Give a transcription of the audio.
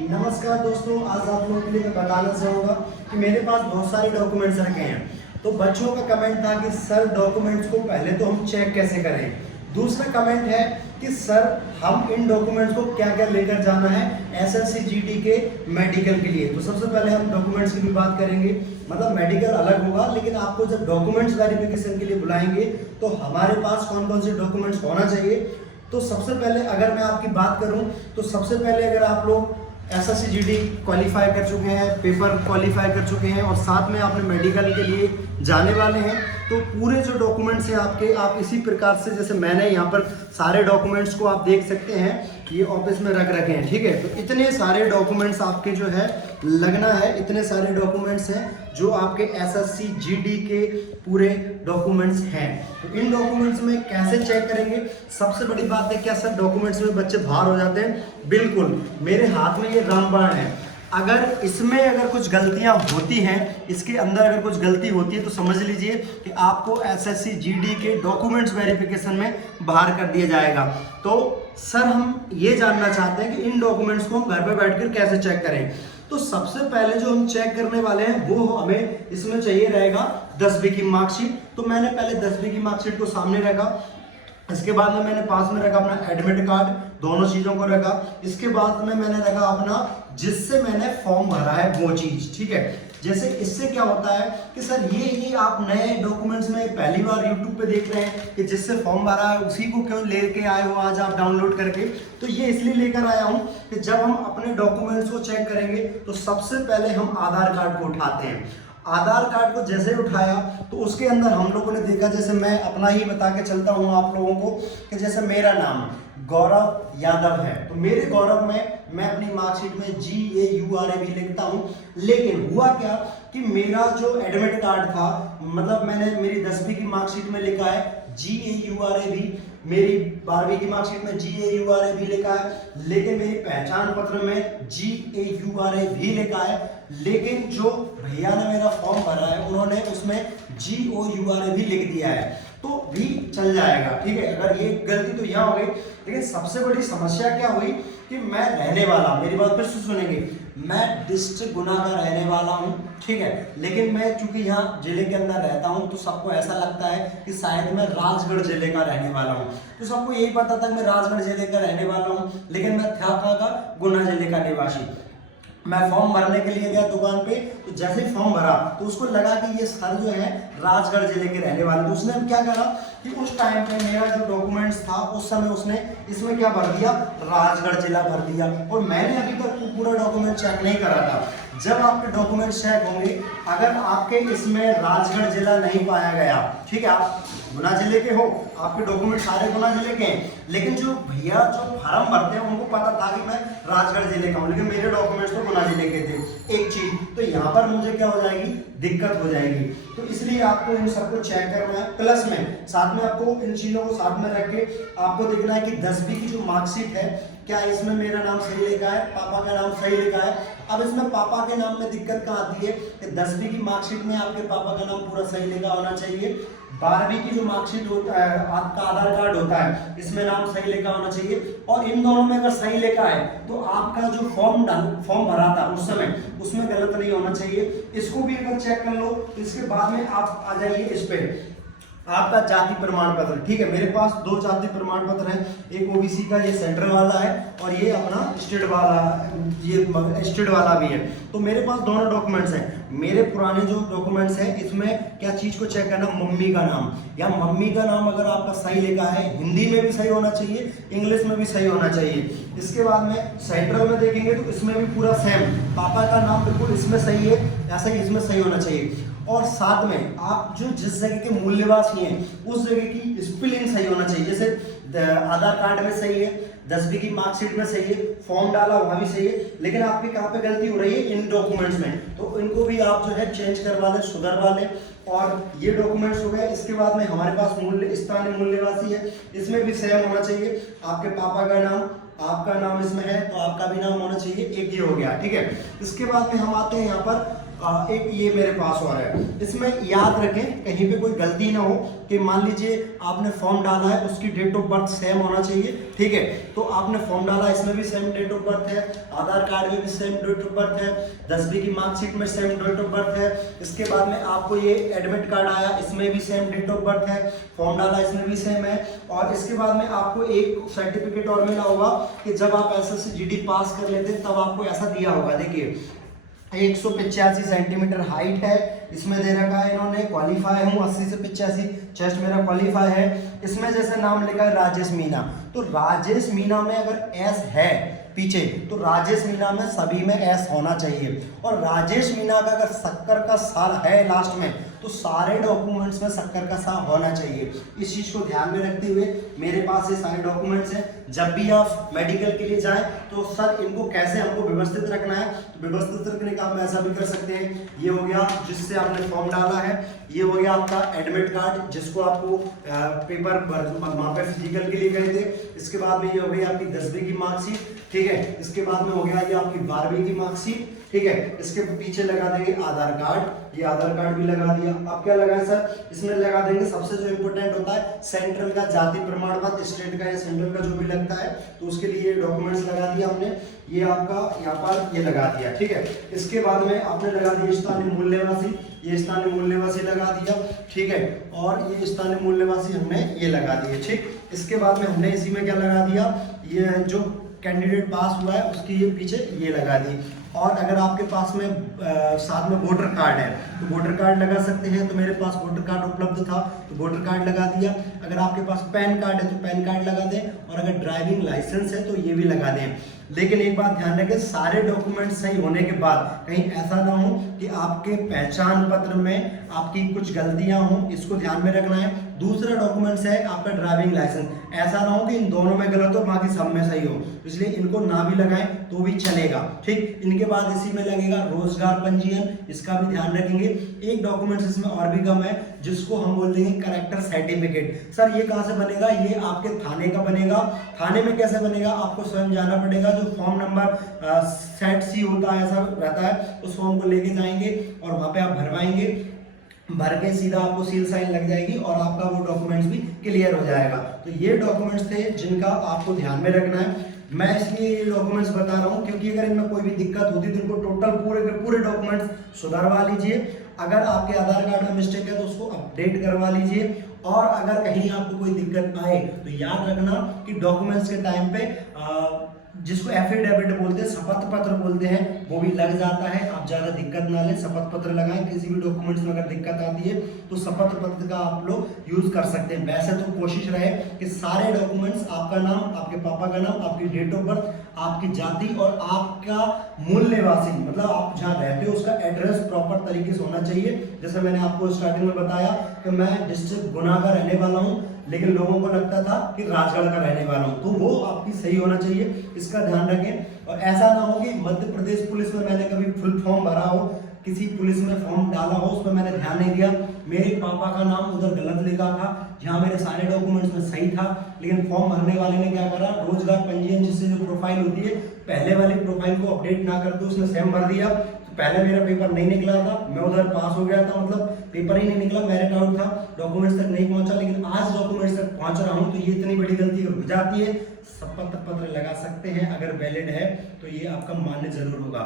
नमस्कार दोस्तों, आज आप लोगों के लिए मैं बताना चाहूँगा कि मेरे पास बहुत सारे डॉक्यूमेंट्स रखे हैं। तो बच्चों का कमेंट था कि सर डॉक्यूमेंट्स को पहले तो हम चेक कैसे करें। दूसरा कमेंट है कि सर हम इन डॉक्यूमेंट्स को क्या क्या लेकर जाना है एसएससी जीडी के मेडिकल के लिए। तो सबसे पहले हम डॉक्यूमेंट्स की भी बात करेंगे, मतलब मेडिकल अलग होगा, लेकिन आपको जब डॉक्यूमेंट्स वेरिफिकेशन के लिए बुलाएंगे तो हमारे पास कौन कौन से डॉक्यूमेंट्स होना चाहिए। तो सबसे पहले अगर मैं आपकी बात करूं तो सबसे पहले अगर आप लोग एसएससी जीडी क्वालिफाई कर चुके हैं, पेपर क्वालिफाई कर चुके हैं और साथ में आपने मेडिकल के लिए जाने वाले हैं, तो पूरे जो डॉक्यूमेंट्स हैं आपके, आप इसी प्रकार से जैसे मैंने यहाँ पर सारे डॉक्यूमेंट्स को आप देख सकते हैं, ये ऑफिस में रख रखे हैं। ठीक है, तो इतने सारे डॉक्यूमेंट्स आपके जो है लगना है, इतने सारे डॉक्यूमेंट्स हैं जो आपके एसएससी जीडी के पूरे डॉक्यूमेंट्स हैं। तो इन डॉक्यूमेंट्स में कैसे चेक करेंगे। सबसे बड़ी बात है, क्या सर डॉक्यूमेंट्स में बच्चे बाहर हो जाते हैं? बिल्कुल, मेरे हाथ में ये रामबाण है, अगर इसमें अगर कुछ गलतियां होती हैं, इसके अंदर अगर कुछ गलती होती है तो समझ लीजिए कि आपको एसएससी जीडी के डॉक्यूमेंट्स वेरिफिकेशन में बाहर कर दिया जाएगा। तो सर हम ये जानना चाहते हैं कि इन डॉक्यूमेंट्स को हम घर पे बैठकर कैसे चेक करें। तो सबसे पहले जो हम चेक करने वाले हैं वो हमें इसमें चाहिए रहेगा 10वीं की मार्कशीट। तो मैंने पहले 10वीं की मार्कशीट को सामने रखा, इसके बाद में मैंने पास में रखा अपना एडमिट कार्ड, दोनों चीज़ों को रखा। इसके बाद में मैंने रखा अपना जिससे मैंने फॉर्म भरा है वो चीज़। ठीक है, जैसे इससे क्या होता है कि सर ये ही आप नए डॉक्यूमेंट्स में पहली बार यूट्यूब पे देख रहे हैं कि जिससे फॉर्म भरा है उसी को क्यों लेके आए हो आज आप डाउनलोड करके। तो ये इसलिए लेकर आया हूँ कि जब हम अपने डॉक्यूमेंट्स को चेक करेंगे तो सबसे पहले हम आधार कार्ड को उठाते हैं। आधार कार्ड को जैसे उठाया तो उसके अंदर हम लोगों ने देखा, जैसे मैं अपना ही बता के चलता हूँ आप लोगों को कि जैसे मेरा नाम गौरव यादव है, तो मेरे गौरव में मैं अपनी मार्कशीट में GAURAV लिखता हूँ। लेकिन हुआ क्या कि मेरा जो एडमिट कार्ड था, मतलब मैंने मेरी 10वीं की मार्कशीट में लिखा है GAURAV, मेरी 12वीं की मार्कशीट में GAURAV लिखा है, लेकिन मेरी पहचान पत्र में GAURAV लिखा है। लेकिन जो भैया ने मेरा फॉर्म भरा है उन्होंने उसमें GOURAV लिख दिया है, तो भी चल जाएगा। ठीक है, अगर ये गलती तो यहाँ हो गई। लेकिन सबसे बड़ी समस्या क्या हुई कि मैं रहने वाला, मेरी बात फिर से सुनेंगे, मैं डिस्ट्रिक्ट गुना का रहने वाला हूँ। ठीक है, लेकिन मैं चूंकि यहाँ जिले के अंदर रहता हूँ तो सबको ऐसा लगता है कि शायद मैं राजगढ़ जिले का रहने वाला हूँ। तो सबको यही पता था कि मैं राजगढ़ जिले का रहने वाला हूँ, लेकिन मैं था कहाँ का? गुना जिले का निवासी। मैं फॉर्म भरने के लिए गया दुकान पे, तो जैसे ही फॉर्म भरा तो उसको लगा कि ये सर जो है राजगढ़ जिले के रहने वाले। तो उसने क्या करा कि उस टाइम पे मेरा जो डॉक्यूमेंट्स था उस समय उसने इसमें क्या भर दिया? राजगढ़ जिला भर दिया। और मैंने अभी तक पूरा डॉक्यूमेंट चेक नहीं करा था। जब आपके डॉक्यूमेंट चेक होंगे, अगर आपके इसमें राजगढ़ जिला नहीं पाया गया, ठीक है, आप गुना जिले के हो, आपके डॉक्यूमेंट सारे गुना जिले के हैं, लेकिन जो भैया जो फार्म भरते हैं उनको पता था कि मैं राजगढ़ जिले का हूँ, लेकिन मेरे डॉक्यूमेंट्स तो गुना जिले के थे। एक चीज तो यहाँ पर मुझे क्या हो जाएगी? दिक्कत हो जाएगी। तो इसलिए आपको इन सबको चेक करना है। प्लस में साथ में आपको इन चीजों को साथ में रख के आपको देखना है कि 10वीं की जो मार्कशीट है, क्या इसमें मेरा नाम सही लिखा है, पापा का नाम सही लिखा है। अब इसमें पापा के नाम में दिक्कत कहाँ आती है कि 10वीं की मार्कशीट में आपके पापा का नाम पूरा सही लिखा होना चाहिए। 12वीं की जो मार्कशीट होता है, आपका आधार कार्ड होता है, इसमें नाम सही लिखा होना चाहिए। और इन दोनों में अगर सही लिखा है तो आपका जो फॉर्म भरा था उस समय उसमें गलत नहीं होना चाहिए। इसको भी अगर चेक कर लो तो इसके बाद में आप आ जाइए इस पे आपका जाति प्रमाण पत्र। ठीक है, मेरे पास 2 जाति प्रमाण पत्र हैं, एक ओबीसी का, ये सेंट्रल वाला है, और ये अपना स्टेट वाला, ये स्टेट वाला भी है। तो मेरे पास दोनों डॉक्यूमेंट्स हैं। मेरे पुराने जो डॉक्यूमेंट्स हैं इसमें क्या चीज़ को चेक करना? मम्मी का नाम, या मम्मी का नाम अगर आपका सही लिखा है, हिंदी में भी सही होना चाहिए, इंग्लिश में भी सही होना चाहिए। इसके बाद में सेंट्रल में देखेंगे तो इसमें भी पूरा सेम, पापा का नाम बिल्कुल इसमें सही है, ऐसा ही इसमें सही होना चाहिए। और साथ में आप जो जिस जगह के मूल्यवासी हैं उस जगह की स्पेलिंग सही होना चाहिए। जैसे आधार कार्ड में सही है, 10वीं की मार्कशीट में सही है, फॉर्म डाला वहाँ भी सही है, लेकिन आपकी कहाँ पे गलती हो रही है? इन डॉक्यूमेंट्स में। तो इनको भी आप जो है चेंज करवा लें, सुधरवा लें। और ये डॉक्यूमेंट्स हो गए। इसके बाद में हमारे पास स्थानीय मूल्यवासी है, इसमें भी सेम होना चाहिए। आपके पापा का नाम, आपका नाम इसमें है तो आपका भी नाम होना चाहिए, एक ही हो गया। ठीक है, इसके बाद में हम आते हैं यहाँ पर एक ये मेरे पास और है। इसमें याद रखें कहीं पे कोई गलती ना हो कि मान लीजिए आपने फॉर्म डाला है, उसकी डेट ऑफ बर्थ सेम होना चाहिए, ठीक है। तो आपने फॉर्म डाला, इसमें भी सेम डेट ऑफ बर्थ है, आधार कार्ड में भी सेम डेट ऑफ बर्थ है, 10वीं की मार्कशीट में सेम डेट ऑफ बर्थ है। इसके बाद में आपको ये एडमिट कार्ड आया, इसमें भी सेम डेट ऑफ बर्थ है, फॉर्म डाला इसमें भी सेम है। और इसके बाद में आपको एक सर्टिफिकेट और मिला होगा कि जब आप एसएससी जीडी पास कर लेते तब आपको ऐसा दिया होगा। देखिए 185 सेंटीमीटर हाइट है, इसमें दे रखा है इन्होंने, क्वालिफाई हूँ 80 से 85, चेस्ट मेरा क्वालिफाई है। इसमें जैसे नाम लिखा है राजेश मीना, तो राजेश मीना में अगर एस है पीछे तो राजेश मीना में सभी में एस होना चाहिए। और राजेश मीना का अगर शक्कर का साल है लास्ट में तो सारे डॉक्यूमेंट्स में शक्कर का साल होना चाहिए। इस चीज़ को ध्यान में रखते हुए मेरे पास ये सारे डॉक्यूमेंट्स हैं। जब भी आप मेडिकल के लिए जाएं तो सर इनको कैसे हमको व्यवस्थित रखना है, तो व्यवस्थित रखने का हम ऐसा भी कर सकते हैं। ये हो गया जिससे आपने फॉर्म डाला है, ये हो गया आपका एडमिट कार्ड जिसको आपको पेपर वहाँ पे फिजिकल के लिए गए थे। इसके बाद में ये हो गई आपकी 10वीं की मार्कशीट, ठीक है। इसके बाद में हो गया ये आपकी 12वीं की मार्कशीट, ठीक है। इसके पीछे लगा देंगे आधार कार्ड, ये आधार कार्ड भी लगा दिया। अब क्या लगा है सर, इसमें लगा देंगे सबसे जो इम्पोर्टेंट होता है सेंट्रल का जाति प्रमाण पत्र, स्टेट का या सेंट्रल का जो भी लगता है, तो उसके लिए डॉक्यूमेंट्स लगा दिया हमने। ये आपका यहाँ पर ये लगा दिया, ठीक है। इसके बाद में आपने लगा दिया स्थानीय मूल निवासी, ये स्थानीय मूल निवासी लगा दिया, ठीक है। और ये स्थानीय मूल निवासी हमने ये लगा दिए, ठीक। इसके बाद में हमने इसी में क्या लगा दिया, ये जो कैंडिडेट पास हुआ है उसकी ये पीछे ये लगा दी। और अगर आपके पास में साथ में वोटर कार्ड है तो वोटर कार्ड लगा सकते हैं, तो मेरे पास वोटर कार्ड उपलब्ध था तो वोटर कार्ड लगा दिया। अगर आपके पास पैन कार्ड है तो पैन कार्ड लगा दें, और अगर ड्राइविंग लाइसेंस है तो ये भी लगा दें। लेकिन एक बात ध्यान रखें, सारे डॉक्यूमेंट सही होने के बाद कहीं ऐसा ना हो कि आपके पहचान पत्र में आपकी कुछ गलतियां हों, इसको ध्यान में रखना है। दूसरा डॉक्यूमेंट्स है आपका ड्राइविंग लाइसेंस, ऐसा ना हो कि इन दोनों में गलत हो बाकी सब में सही हो, इसलिए इनको ना भी लगाएं तो भी चलेगा, ठीक। इनके बाद इसी में लगेगा रोजगार पंजीयन, इसका भी ध्यान रखेंगे। एक डॉक्यूमेंट्स इसमें और भी कम है जिसको हम बोल देंगे करेक्टर सर्टिफिकेट। सर ये कहाँ से बनेगा, ये आपके थाने का बनेगा। थाने में कैसे बनेगा, आपको स्वयं जाना पड़ेगा, जो फॉर्म नंबर सेट सी होता है ऐसा रहता है, उस फॉर्म को लेके जाएंगे और वहाँ पे आप भरवाएंगे, भर के सीधा आपको सील साइन लग जाएगी और आपका वो डॉक्यूमेंट्स भी क्लियर हो जाएगा। तो ये डॉक्यूमेंट्स थे जिनका आपको ध्यान में रखना है। मैं इसलिए ये डॉक्यूमेंट्स बता रहा हूँ क्योंकि अगर इनमें कोई भी दिक्कत होती तो इनको टोटल पूरे के पूरे डॉक्यूमेंट्स सुधारवा लीजिए। अगर आपके आधार कार्ड में मिस्टेक है तो उसको अपडेट करवा लीजिए। और अगर कहीं आपको कोई दिक्कत आए तो याद रखना कि डॉक्यूमेंट्स के टाइम पे जिसको एफिडेविट बोलते हैं, शपथ पत्र बोलते हैं, वो भी लग जाता है। आप ज़्यादा दिक्कत ना लें, शपथ पत्र लगाएं। किसी भी डॉक्यूमेंट्स में अगर दिक्कत आती है तो शपथ पत्र का आप लोग यूज़ कर सकते हैं। वैसे तो कोशिश रहे कि सारे डॉक्यूमेंट्स, आपका नाम, आपके पापा का नाम, आपकी डेट ऑफ बर्थ, आपकी जाति और आपका मूल निवासी, मतलब आप जहाँ रहते हो उसका एड्रेस प्रॉपर तरीके से होना चाहिए। जैसे मैंने आपको स्टार्टिंग में बताया कि मैं डिस्ट्रिक्ट गुना का रहने वाला हूँ, लेकिन लोगों को लगता था कि राजगढ़ का रहने वाला हूँ, तो वो आपकी सही होना चाहिए, इसका ध्यान रखें। और ऐसा ना हो कि मध्य प्रदेश पुलिस में मैंने कभी फुल फॉर्म भरा हो, किसी पुलिस में फॉर्म डाला हो, उसमें मैंने ध्यान नहीं दिया, मेरे पापा का नाम उधर गलत लिखा था जहाँ मेरे सारे डॉक्यूमेंट्स में सही था, लेकिन फॉर्म भरने वाले ने क्या करा, रोजगार पंजीयन जिससे जो प्रोफाइल होती है पहले वाली प्रोफाइल को अपडेट ना करके उसने सेम भर दिया। तो पहले मेरा पेपर नहीं निकला था, मैं उधर पास हो गया था, मतलब पेपर ही नहीं निकला, मेरिट आउट था, डॉक्यूमेंट्स तक नहीं पहुंचा। लेकिन आज डॉक्यूमेंट्स तक पहुंच रहा हूं, तो ये इतनी बड़ी गलती हो जाती है। शपथ पत्र लगा सकते हैं, अगर वैलिड है तो ये आपका मान्य जरूर होगा।